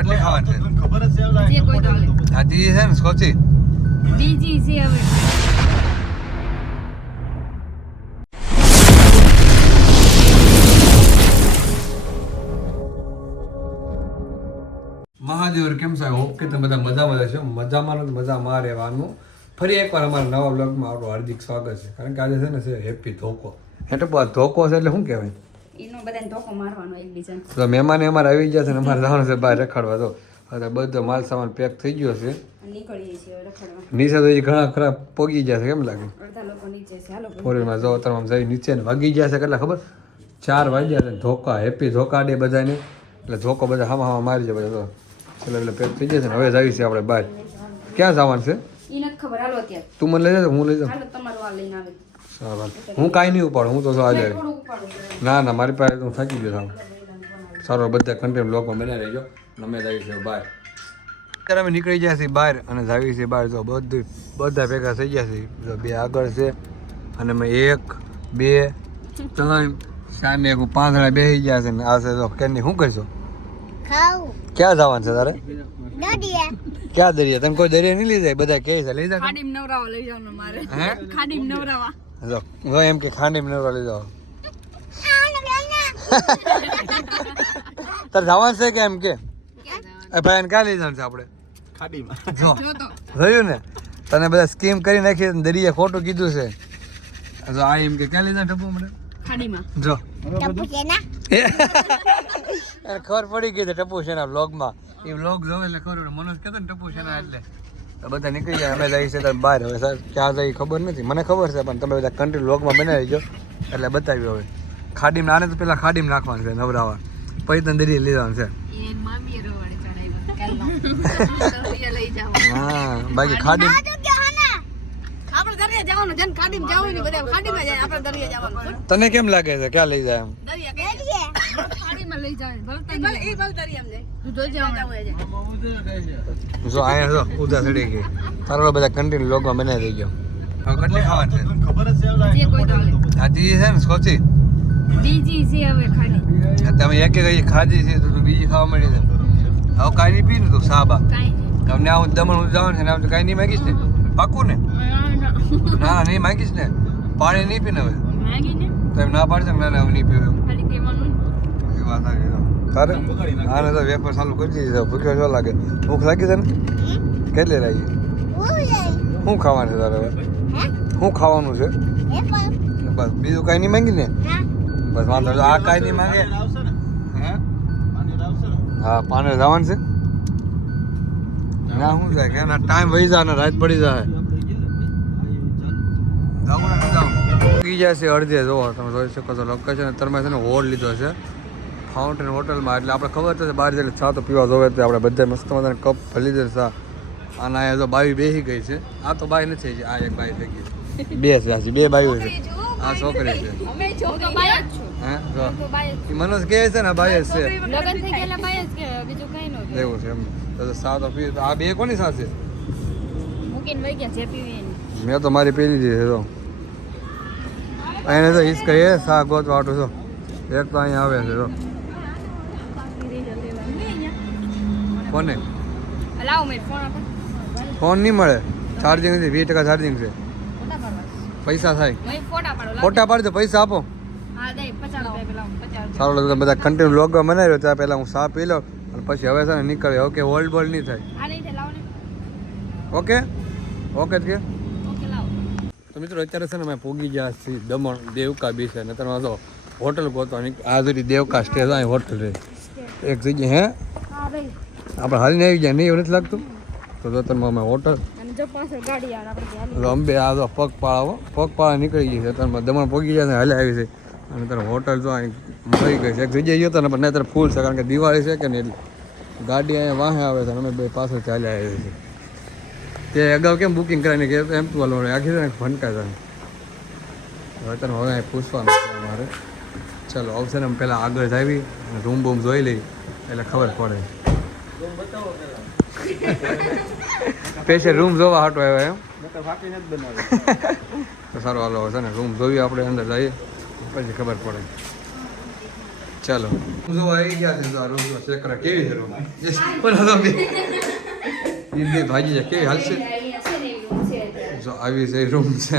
કેટલી ખાવાની છે? ખબર જ છે ઓલા જે તો હાલે. આ તી છે ને સ્કોચી? બીજી છે હવે. મહાદેવ કેમ સાહેબ હોપ કે તમે બધા મજામાં છો મજામાં મજામાં રહેવાનું. ફરી એકવાર અમારા નવા બ્લોગમાં આપણું હાર્દિક સ્વાગત છે. કારણ કે આજે છે ને છે હેપી ધોકો. એટલે ધોકો છે એટલે શું કહેવાય? એનો બધાને ધોકો મારવાનો એકબીજાને તો મહેમાન અમારે આવી ગયા છે ને અમારે જવાનું છે બહાર રખડવા. તો હવે બધો માલ સામાન પેક થઈ ગયો છે. નીકળીએ છીએ રખડવા. નીચે તો એ ઘણા ખરા પોગી ગયા છે કેમ લાગે? અડધા લોકો નીચે છે હાલો ફોરેનમાં જો તમે જઈ નીચે ને વાગી ગયા છે કેટલા ખબર? ચાર વાગ્યા છે. ધોકા હેપી ધોકા દે બધાને. એટલે ધોકો બધા હામા હામા મારી જાય બધા. તો એટલે એટલે પેક થઈ જશે ને હવે જઈએ છે આપણે બહાર. ક્યાં જવાનું છે? ઈ નથી ખબર. હાલો અત્યારે. તું મને લઈ જા હું લઈ જાઉં. હાલો તમારું આ લઈને આવે. સારું હું કાંઈ નહીં ઉપાડું હું તો જો આજે ના ના મારી પાસે તો હું થાકી ગયો સારું સારું બધા કન્ટેન્ટ બ્લોગમાં બનાવી રહેજો. અને અમે જઈએ છીએ બહાર અત્યારે અમે નીકળી ગયા છીએ બહાર અને જાવી છીએ બહાર જો બધું બધા ભેગા થઈ ગયા છે જો બે આગળ છે અને અમે એક બે ત્રણ સામે એક પાંદડા બેસી ગયા છે ને આ છે તો કેની શું કરશો ખાવું ક્યાં જવાનું છે તારે? ક્યાં દરિયા? તમે કોઈ દરિયા નહીં લઈ જાય? બધા કહે છે લઈ જાય ખાડીમ નવરાવા લઈ જવાનું મારે. હે? ખાડીમ નવરાવા. જો જો એમ કે ખાંડી નવરા લઈ જાઓ તારે જવાનું છે કે એમ કે? એ ભાઈ ક્યાં લઈ જવાનું છે આપણે? ખાડીમાં. જો જો જોયું ને? તને બધા સ્કીમ કરી નાખી દરિયા ખોટું કીધું છે. જો આ એમ કે ક્યાં લઈ જવાનું ટપુ મને ખાડીમાં. જો. છે એને ખબર પડી ગઈ છે ટપુ છે ના બ્લોગમાં એ બ્લોગ જોવે એટલે ખબર પડે. મનોજ કહેતો ને ટપુ સેના એટલે. તો બધા નીકળી જાય અમે જઈએ છીએ બહાર. હવે સર ક્યાં જઈએ ખબર નથી. મને ખબર છે પણ તમે બધા કન્ટ્રી લોકમાં બનાવી દેજો એટલે બતાવ્યું હવે. ખાડીમાં આને તો પેલા ખાડીમાં નાખવાનું છે નવરાવા. પછી તને દરિયે લઈ છે હા બાકી ખાડી તને કેમ લાગે છે? ક્યાં લઈ જાય એમ? લઈ જાય. ભલે એ ભલે દરિયામાં જાય તું જોઈ જવાનું જો આયા જો ઉધા સડી ગઈ. તારો બધા કન્ટિન્યુ લોગમાં બનાવી થઈ ગયો. હવે કેટલી ખાવાની છે? ખબર જ ને સોચી? બીજી છે હવે ખાડી તમે એક એક ખાધી છે તો તું બીજી ખાવા મળી છે. હવે કાંઈ નહીં પીને તું સાબા. તમને આવું દમણ હું છે ને આમ તો કાંઈ નહીં માગીશ ને. પાકું ને? ના ના. નહીં માંગીશ ને. પાણી નહીં પીને હવે. તો એમ ના પાડશે ને ના ના હવે નહીં પીવું એમ ખાલી કહેવાનું એ વાત સાચી તો. તારે? આને તો વેપાર ચાલુ કરી દીધી ભૂખ્યો જો લાગે. ભૂખ લાગી છે ને? કેટલી લાગી? શું ખાવાનું છે તારે હવે? શું ખાવાનું છે? બસ બીજું કાંઈ નહીં માંગી ને બસ વાંધો આ કાંઈ નહીં માંગે. આવશે હે પાણી હા પાને જવાનું છે. ના શું જાય કે? ના ટાઈમ વહી જાય ને રાત પડી જાય. જાવું ને જાવું ઉગી જાય છે અડધે. જોવો તમે જોઈ શકો છો. લોકેશન અત્યારમાં છે ને હોલ લીધો છે. ફાઉન્ટેન હોટલમાં એટલે આપણે ખબર છે, બહાર જઈને ચા તો પીવા જોવે તો આપણે બધા મસ્ત મજાના કપ ભલી દે સા. અને અહીંયા જો બાવી બેસી ગઈ છે. આ તો બાઈ નથી આ એક બાઈ થઈ ગઈ બે છે આજી બે બાઈઓ છે. આ છોકરી છે. તો છું તો મનોજ કહે છે ને, બાઈ જ છે. એવું છે એમ. તો સા તો પી આ બે કોની સાથે એની મેં તો મારી પેલી છે તો અહીંયા તો હિસ કહીએ સા ગોતવા આટું છો એક તો અહીંયા આવે છે તો કોને લાવ મેં ફોન આપે. ફોન નહીં મળે. ચાર્જિંગ નથી વીસ ટકા ચાર્જિંગ છે. પૈસા થાય. ફોટા. પાડજો પૈસા આપો. હા દે 50 રૂપિયા પેલા 50 રૂપિયા. સારું લાગે બધા કન્ટિન્યુ લોગ બનાવ્યો ત્યાં પહેલાં હું સા પી લઉં અને પછી હવે છે ને નીકળ્યો ઓકે હોલ્ડ બોલ નહીં થાય. ઓકે ઓકે જ કે? તો મિત્રો અત્યારે છે ને અમે પૂગી ગયા છીએ દમણ દેવકા બીચ ને તમે તો હોટલ ગોતો આ દેવકા સ્ટેજ હોટલ એક જગ્યા હે? આપણે હાલીને આવી જાય નહીં એવું નથી લાગતું? તો જો તમે અમે હોટલ. અને આ તો પગ આ પગ પગપાળા નીકળી ગઈ છે. તમે દમણ પગી જાય છે હાલે આવી છે. અને તારે હોટલ તો અહીં મળી ગઈ છે. એક જગ્યાએ ગયો તો ને પણ નહીં ફૂલ છે કારણ કે દિવાળી છે કે નહીં એટલે ગાડી અહીંયા વાહે આવે છે અમે બે પાછળ ચાલ્યા આવી છે તે અગાઉ કેમ બુકિંગ કરાવીને કે એમ તું હાલો આખી તને ને તને તને હવે અહીં પૂછવાનું છે અમારે ચાલો આવશે ને પહેલાં આગળ જ આવી રૂમ બૂમ જોઈ લઈ એટલે ખબર પડે. સ્પેશિયલ રૂમ જોવા હાટો આવ્યો એમ. તો સારું હાલો છે ને રૂમ જોઈએ આપણે અંદર જઈએ. પછી ખબર પડે. ચાલો. જોવા આવી ગયા છે આ રૂમ ચેક કરે કેવી છે રૂમ પણ બે. ભાજી છે કેવી હાલશે? જો આવી છે રૂમ છે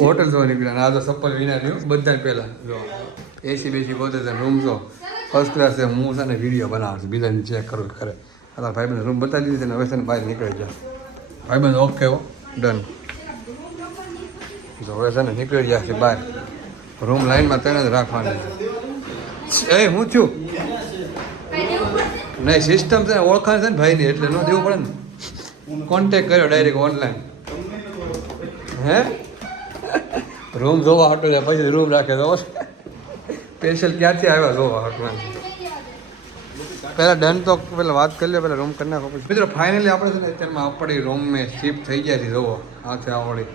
હોટલ જોવા નીકળ્યા આ તો સપ્પલ વિના રહ્યું. બધા પહેલા જો. એસી બેસી છે રૂમ જો. ફર્સ્ટ ક્લાસ છે, હું છે ને વીડિયો બનાવું છું. બીજાને ચેક કરું કરે આ ભાઈબંધ રૂમ બતાવી દીધી ને, હવે છે ને બહાર નીકળી જાય ભાઈબંધ ઓકે હો. ડન જો હવે છે ને નીકળી ગયા છે બહાર. રૂમ લાઈનમાં તેને જ રાખવાની છે. એ, હું છું નહીં સિસ્ટમ છે ને ઓળખાણ છે ને ભાઈની, એટલે ન દેવું પડે ને. કોન્ટેક કર્યો ડાયરેક્ટ ઓનલાઈન હે? રૂમ જોવા હટો જાય, પછી રૂમ રાખે તો સ્પેશિયલ ક્યાંથી આવ્યા? જોવા હટવાનું પહેલાં ડન તો પહેલાં વાત કરી લે પહેલાં રૂમ કરી નાખો પછી. મિત્રો ફાઇનલી આપણે છે ને અત્યારમાં આપણી રૂમ મેં શિફ્ટ થઈ ગયા છે જોવો આ છે આવડી.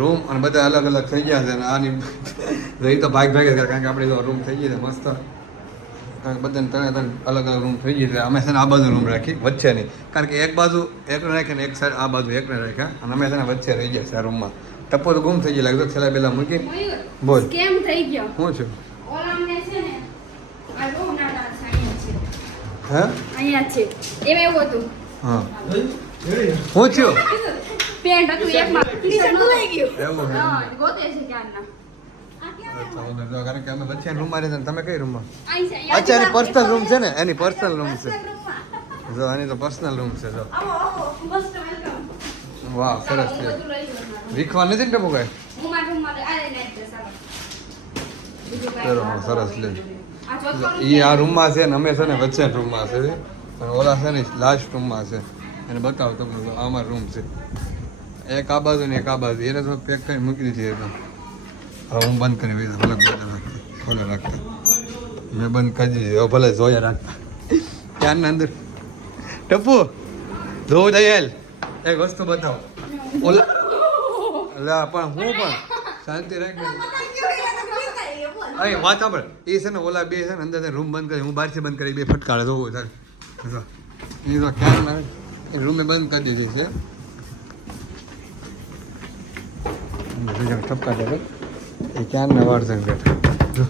રૂમ અને બધા અલગ અલગ થઈ ગયા છે અને આની રહી તો ભાગ ભાગ જ કારણ કે આપણે રૂમ થઈ ગઈ છે મસ્ત. કારણ કે બધાને ત્રણે ત્રણ અલગ અલગ રૂમ થઈ ગઈ છે અમે છે ને આ બાજુ રૂમ રાખી વચ્ચે નહીં કારણ કે એક બાજુ એકને રાખીને એક સાઈડ આ બાજુ એકને રાખ્યા અને અમે છે ને વચ્ચે રહી ગયા છે આ રૂમમાં ટપ્પો તો ગુમ થઈ ગઈ લાગતો છેલ્લા પેલા મૂકી. બોલ. કેમ થઈ ગયો? શું છું ઓલામને છે ને આ બહુ નાના છે અહીંયા છે હે? અહીંયા છે. એમાં એવું હતું. હા. શું છું? પેન્ટ હતું એકમાં ટી-શર્ટ ધોવાઈ ગયું. એવું છે હા ગોતે છે ક્યારના. કારણ કે અમે વચ્ચે રૂમમાં રહેતા ને તમે કઈ અચ્છા એની પર્સનલ રૂમ છે. ને? એની પર્સનલ રૂમ છે. જો એની તો પર્સનલ રૂમ છે જો. આવો આવો મસ્ત વેલકમ વાહ સરસ છે. વીખવા નથી ને ટપુ કાંઈ ચલો, હા, સરસ લે. ઈ આ રૂમમાં છે ને અમે છે ને વચ્ચે રૂમમાં છે. અને ઓલા છે ને લાસ્ટ રૂમમાં છે. એને બતાવો તમને આમાં રૂમ છે. એક આ બાજુ ને એક આ બાજુ. એને તો પેક કરી મૂકી દીધી એકદમ. હવે હું બંધ કરી દીધું ભલે ભલે રાખતા મેં બંધ કરી દીધી. ભલે જોયા રાખતા ત્યારના અંદર? ટપુ જોવું દયાલ એક વસ્તુ બતાવો. ઓલા એટલે પણ હું પણ શાંતિ રાખ. અરે વાત સાંભળ. એ છે ને ઓલા બે છે ને અંદર રૂમ બંધ કરી, હું બહારથી બંધ કરી, બે ફટકારે જોવું થાય એ તો ખ્યાલ એ રૂમે બંધ કરી દીધી છે. ઠપકા દે એ ક્યારના છે બેઠા. જો.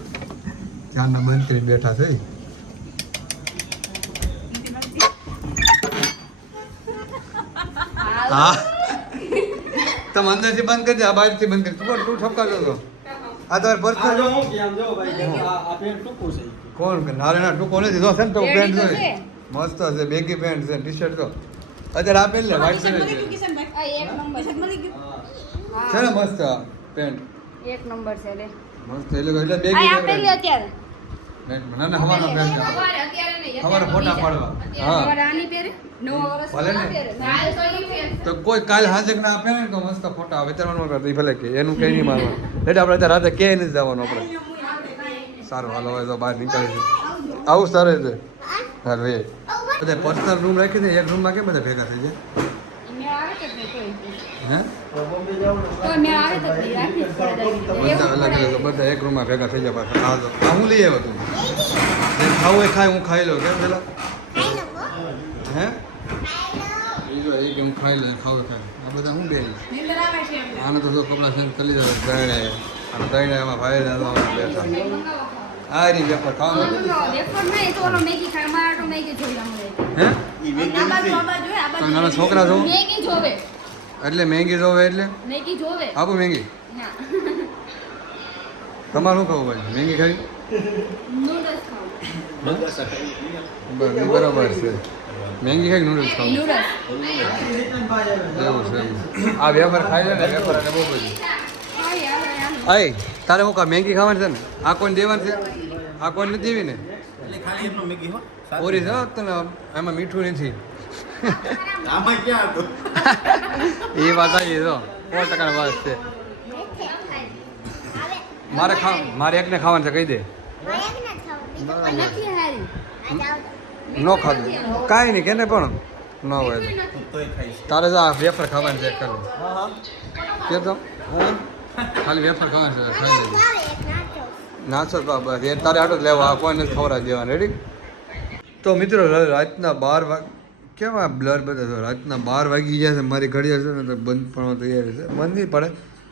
ક્યારના બંધ કરી બેઠા છે. હા. તમે અંદરથી બંધ કરી દે બહારથી બંધ કરી તું તું ઠપકા દો આ તમારે આ જો હું કેમ જો ભાઈ આ આ પેન્ટ ટૂંકું છે. કોણ કે નારે ના ટૂંકો નથી જો છે ને તો પેન્ટ તો છે. મસ્ત છે બેગી પેન્ટ છે ટી શર્ટ તો. અત્યારે આપેલ ને વાઈટ કલર છે. એક નંબર. છે હા. છે ને મસ્ત પેન્ટ એક નંબર છે લે. મસ્ત એ લોકો એટલે આ પેન્ટ આપેલી અત્યારે. ના ના હવાનો સવારે ફોટા પાડવા. હા. ભલે ને. તો કોઈ કાલ હાજે ના આપે ને તો મસ્ત ફોટા આવે. ત્યારે ન કરતો ભલે કે એનું કઈ નહીં માનવાનું. એટલે આપણે અત્યારે રાતે કે નહીં જવાનું આપણે. સારું હાલો હવે તો બહાર નીકળે છે. આવું સારું છે. હાલ એ બધા પર્સનલ રૂમ રાખી દે એક રૂમમાં કેમ બધા ભેગા થઈ જાય? બધા અલગ અલગ બધા એક રૂમમાં ભેગા થઈ જાય પાછા આ હું લઈ આવ્યો તું ખાવું એ ખાય હું ખાઈ લઉં કેમ પેલા હે બીજો એ કે હું ખાઈ લઉં ખાવું ખાય આ બધા હું બે. આને તો શું કપડા સેન્સ કરી લીધા દરડે અને દરડે એમાં ભાઈ બેઠા આ રી ખાવાનું. વેફર મળે હે નાના છોકરા છો મેગી જોવે એટલે મેંગી જોવે એટલે? મેગી જોવે. આપો મહેંગી ના. તમારે શું ખાવું ભાઈ મેંગી ખાવી? નૂડલ્સ ખાવ. બરાબર છે. મેંગી ખાઈ નૂડલ્સ ખાવું? નૂડલ્સ એવું છે. આ વેપાર ખાઈ લે ને વેપાર અને બહુ બધું. અય તારે હું કા મેંગી ખાવાની છે ને? આ કોઈને દેવાની છે? આ કોઈને નથી દેવી ને? એટલે ખાલી એટલું મેગી હો ઓરી છે તને એમાં મીઠું નથી. આમાં ક્યાં એ વાત આવી તો સો ટકાની વાત છે. મારે ખા મારે એકને ખાવાનું છે, કહી દે. ન ખાધું. કાંઈ નહીં, કેને પણ ન હોય તારે તો આ વેફર ખાવાનું છે, ખાલી. કે તો? ખાલી વેફર ખાવાનું છે, ખાઈ લેજે. નાચો બસ. તારે આટલું લેવા કોઈ નથી ખવડાવી દેવાનું. તો મિત્રો રાતના બાર વાગ કેવા બ્લર બધા તો રાતના બાર વાગી જાય છે મારી ઘડી હશે ને તો બંધ પણ તૈયાર છે બંધ નહીં પડે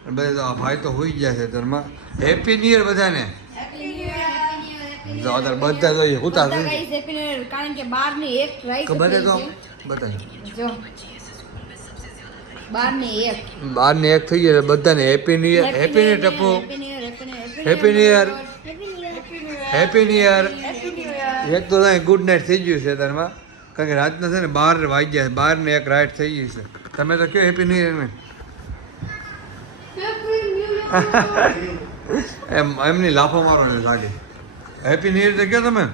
બધા તો આ ભાઈ તો હોઈ ગયા છે ઘરમાં હેપી ન્યુ યર બધાને બધા જોઈએ happy કારણ કે બાર એક ખબર તો બતાવી છે. જો બારની એક બાર ને એક થઈ ગયા બધાને happy new year happy new Tapu happy new year happy new year. એક તો ગુડ નાઇટ થઈ ગયું છે તારમાં કારણ કે રાતના છે ને બાર વાગ્યા છે. બાર ને એક રાઈટ થઈ ગઈ છે. તમે તો કયો હેપી ન્યુ યર એમ એમની લાફો મારો ને લાગે. હેપી ન્યુ યર તો કયો તમે.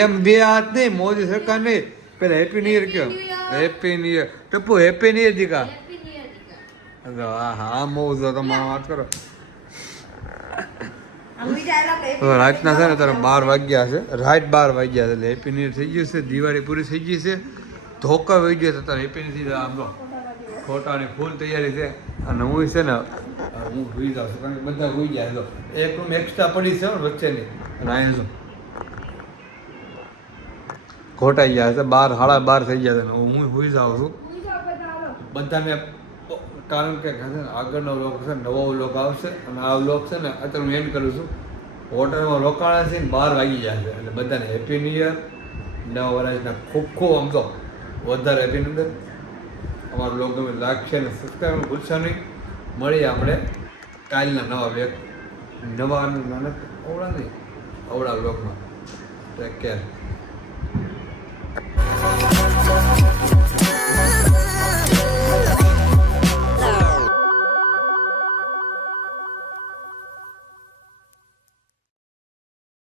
એમ બે હાથ નહીં મોદી સરકાર નહીં. પેલા હેપી ન્યુ યર કયો happy new year Tappu happy new year દીકા. હા હા મોજ તમારે વાત કરો આમ બીજા એલા આપણે તો રાતના છે ને તારે બાર વાગ્યા છે. રાત બાર વાગ્યા છે એટલે હેપી ન્યુ થઈ ગયું છે. દિવાળી પૂરી થઈ ગઈ છે. ધોકા વહી ગયો છે તારે હેપી ન્યુ થઈ આમ તો. ખોટાની ફૂલ તૈયારી છે. અને હું છે ને હું સુઈ જાઉં છું. કારણ કે બધા સુઈ ગયા તો એક રૂમ એક્સ્ટ્રા પડી છે વચ્ચેની. અને જો. ખોટાઈ ગયા છે. બાર, સાડા બાર થઈ ગયા છે. હું સુઈ જાઉં છું. બધાને કારણ કે આગળનો વ્લોગ છે નવો વ્લોગ આવશે અને આ વ્લોગ છે ને, અત્યારે હું એન્ડ કરું છું, હોટલમાં રોકાણા છે ને બાર વાગી જાય છે. એટલે બધાને હેપી ન્યુ યર નવા વર્ષના ખૂબ ખૂબ આમ તો વધારે અભિનંદન અમારો બ્લોગ ગમે લાગશે અને સબસ્ક્રાઈબ ભૂલશો નહીં. મળીએ આપણે કાલના નવા વ્યક્તિ નવા નાનક અવળા નહીં અવળા બ્લોગમાં ટેક કેર